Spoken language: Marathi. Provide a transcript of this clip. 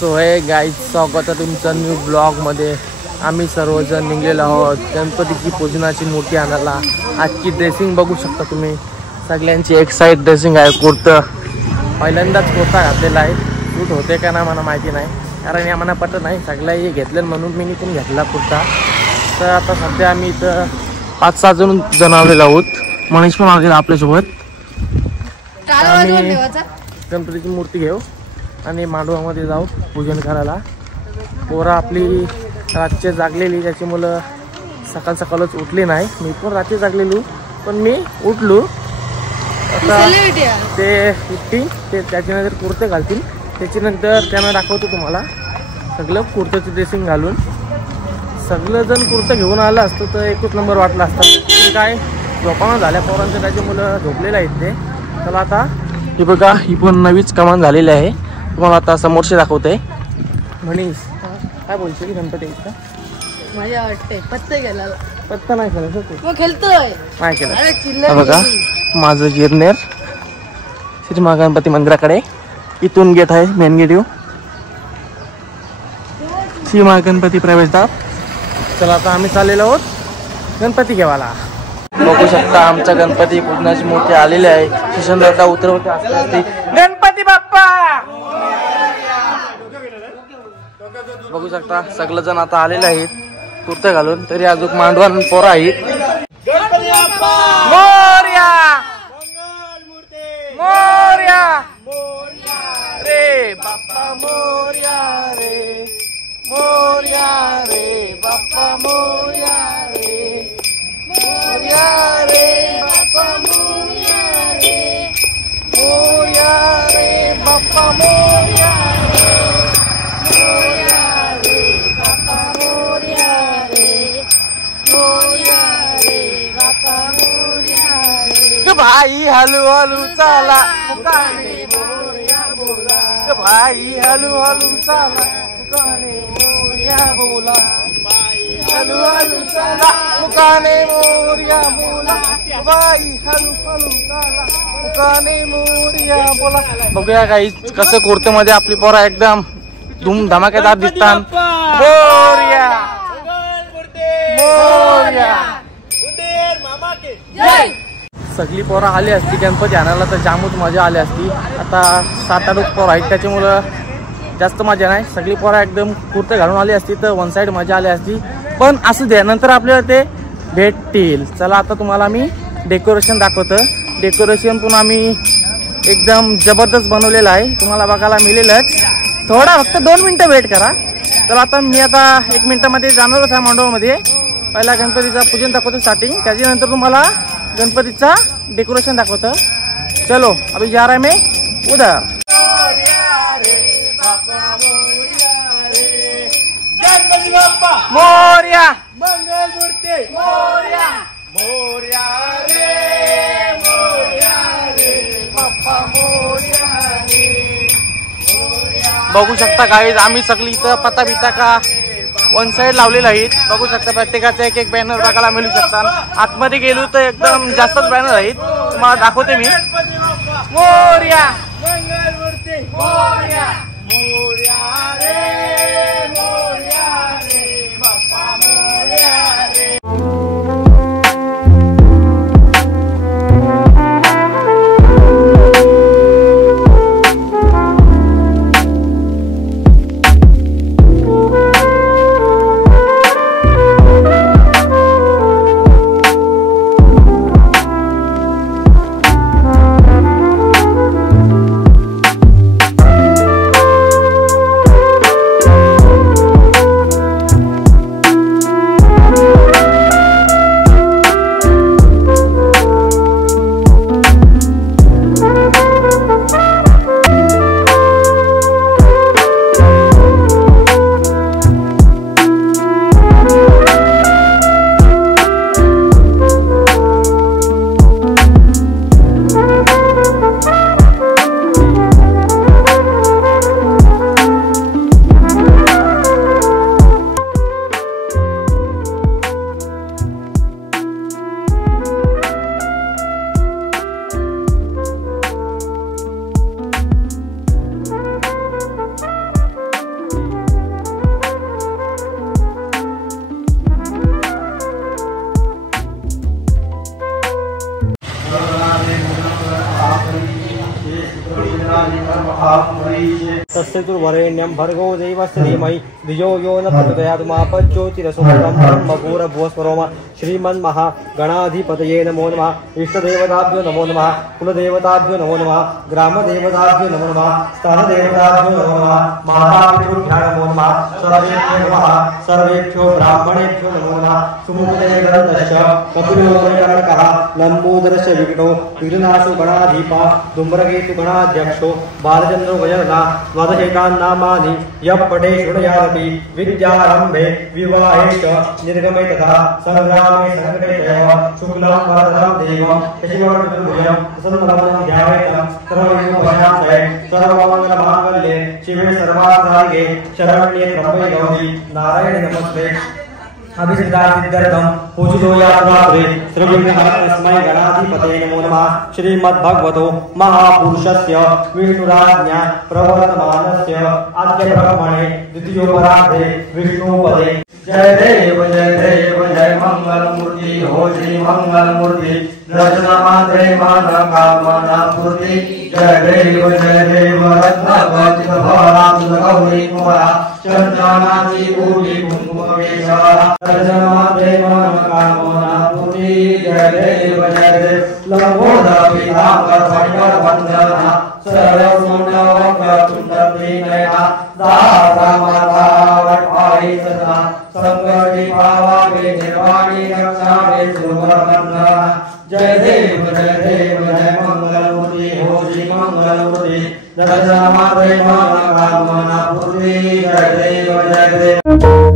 सो हे गाईज, स्वागत आहे तुमचं न्यू ब्लॉगमध्ये। आम्ही सर्वजण निघलेलो आहोत गणपतीची पूजनाची मूर्ती आणायला। आजची ड्रेसिंग बघू शकता तुम्ही, सगळ्यांची एक साईड ड्रेसिंग आहे। कुर्ता पहिल्यांदाच कुर्ता घातलेला आहे, सूट होते का ना मला माहिती नाही, कारण या मला पटत नाही। सगळ्याही घेतलं म्हणून मी पण घेतला कुर्ता। तर आता सध्या आम्ही इथं 5-6 जण आलेलो आहोत। मनीष पण आलेला आपल्यासोबत। आम्ही गणपतीची मूर्ती घेऊ आणि मांडवामध्ये जाऊ पूजन करायला। पोरा आपली रात्री जागलेली, त्याची मुलं सकाळ सकाळच उठली नाही। मी पण रात्री जागलेलो, पण मी उठलो। आता ते उठतील, ते त्याच्यानंतर कुर्ते घालतील, त्याच्यानंतर त्यांना दाखवतो तुम्हाला सगळं कुर्त्याची ड्रेसिंग घालून। सगळं जण कुर्ता घेऊन आलं असतं तर एकच नंबर वाटला असता। काय झोपाना झाल्या पोरांचं, त्याची मुलं झोपलेलं आहेत ते। चला आता ही बघा, ही पण नवीच कमान झालेली आहे। तुम्हाला आता समोरचे दाखवते। मनीष काय बोलतो की गणपती इथं माझ्या वाटते पत्ता गेला, पत्ता नाही खेळायचं तू खेळतोय नाही केलं। बघा माझं गिरनेर श्री महागणपती मंदिराकडे, इथून गेट आहे मेन गेट। येऊ श्री महागणपती प्रवेशद्वार। चला आता आम्ही चाललेलो आहोत गणपती घेवायला। बघू शकता आमचा गणपती पूजनाची मूर्ती आलेली आहे। सुशांतदा उतरवते असते गणपती बाप्पा। बघू शकता सगळे जण आता आलेले आहेत कुर्ते घालून, तरी अजून मांडवान पोरं आहेत। गणपती बाप्पा मोरया, मोरया रे बाप्पा, मोरया रे, मोरया रे बाप्पा, मोरया रे, मोरया रे बाप्पा, मोरया रे, मोरया रे बाप्पा, मोरया रे, मोरया रे बाप्पा, मोरया रे, मोरया रे बाप्पा, मोरया रे। भाई हलू हलू चाला, मुकाने मोरया बोला। भाई हलू हलू चाला, मुकाने मोरया बोला। हलू हलू चाला, मुकाने मोरया बोला। बाई हलू हलू चाला, मुकाने मोरया बोला। बघूया काही कसं कुर्तेमध्ये आपली पोरा एकदम धूम धमाकेदार दिसतात। मोरया मोरया, सगळी पोरा आली असती गणपती आणायला तर जामच मजा आली असती। आता 7-8 पोरं आहेत, त्याच्यामुळं जास्त मजा नाही। सगळी पोरा एकदम कुर्ते घालून आली असती तर वन साईड मजा आली असती, पण असू द्या, नंतर आपल्याला ते भेटतील। चला आता तुम्हाला मी डेकोरेशन दाखवतो। डेकोरेशन पण आम्ही एकदम जबरदस्त बनवलेलं आहे, तुम्हाला बघायला मिळेलच। थोडा फक्त 2 मिनिटं वेट करा। तर आता मी 1 मिनिटामध्ये जाणारच आहे मांडवामध्ये। पहिला गणपतीचा पूजन दाखवतो स्टार्टिंग, त्याच्यानंतर तुम्हाला गणपतीचा डेकोरेशन दाखवतो। चलो अभी जा रहा है मैं उधर। गणपती बाप्पा मोरया, मंगल मूर्ती मोरया, मोरया रे, मोरया रे बाप्पा, मोरया रे, मोरया। बघू शकता गाईज, आम्ही सगळी इथं पता बिता का वन साइड लावलेलं आहेत। बघू शकता प्रत्येकाचा एक बॅनर बघायला मिळू शकतात। आतमध्ये गेलो तर एकदम जास्तच बॅनर आहेत, तुम्हाला दाखवते मी। मोरया, मंगल मूर्ती मोरया, मोरया रे, मोरया रे बाप्पा, मोरया रे। तस्य दुर्वरेण्यं भर्गो देवस्य धीमहि धियो यो न प्रचोदयात् मा प्रचोदितसुमतं ब्रह्मभूरभुवस्वरोम श्रीमन्महागणाधिपतये नमो नमः इष्टदेवताभ्यो नमो नमः कुलदेवताभ्यो नमो नमः ग्रामदेवताभ्यो नमो नमः स्थानदेवताभ्यो नमो नमः मातापितृभ्यो नमो नमः सर्वेभ्यो ब्राह्मणेभ्यो नमो नमः सुमुखदेवदत्तश्च कपिलोकर्णकः लम्बोदरस्य विघ्नो विघ्नासु गणाधिपा धूम्रकेतु गणाध्यक्षो बालचन्द्रो वयर्ना द्वादशेकान्नामानि यः पठे शृणुयादपि विद्यारम्भे विवाहे च निर्गमे तथा संग्रामे संकटे चैव शुक्लं वरदं देवं शशिवर्णचतुर्भुजं प्रसन्नवदनं ध्यायेतं सर्वविघ्नोपशान्तये सर्वमङ्गलमाङ्गल्ये शिवे सर्वार्थसाधिके शरण्ये त्र्यम्बके गौरी नारायणे नमस्ते अभिसिद्धार्थं पूजितो यात्रात्रे श्रीविघ्नहरस्मै गणाधिपतये नमो नमः श्रीमद्भगवतो महापुरुषस्य विष्णुराज्ञा प्रवर्तमानस्य अद्य ब्रह्मणे द्वितीयोपरार्धे विष्णुपदे जय देव जय मंगलमूर्ति हो श्री मंगलमूर्ति रचना मात्रे माना कामना पूर्ति जय देव रत्नावती भवराम गौरी कुमारा चंद्रनाथी पूरी कुंकुमेशा रचना मात्रे माना कामना पूर्ति जय देव लंबोदर पीतांबर भंडार वंदना सर्वसुंदरवक्रतुंडत्रिनयना दाता माता वटवारी सदा संकटी भावागे निर्वाणी रक्षागे सुवर्णना जय देव जय मंगलमूर्ति हो श्री मंगलमूर्ति दर्शना मात्रे माना कामना पूर्ति जय देव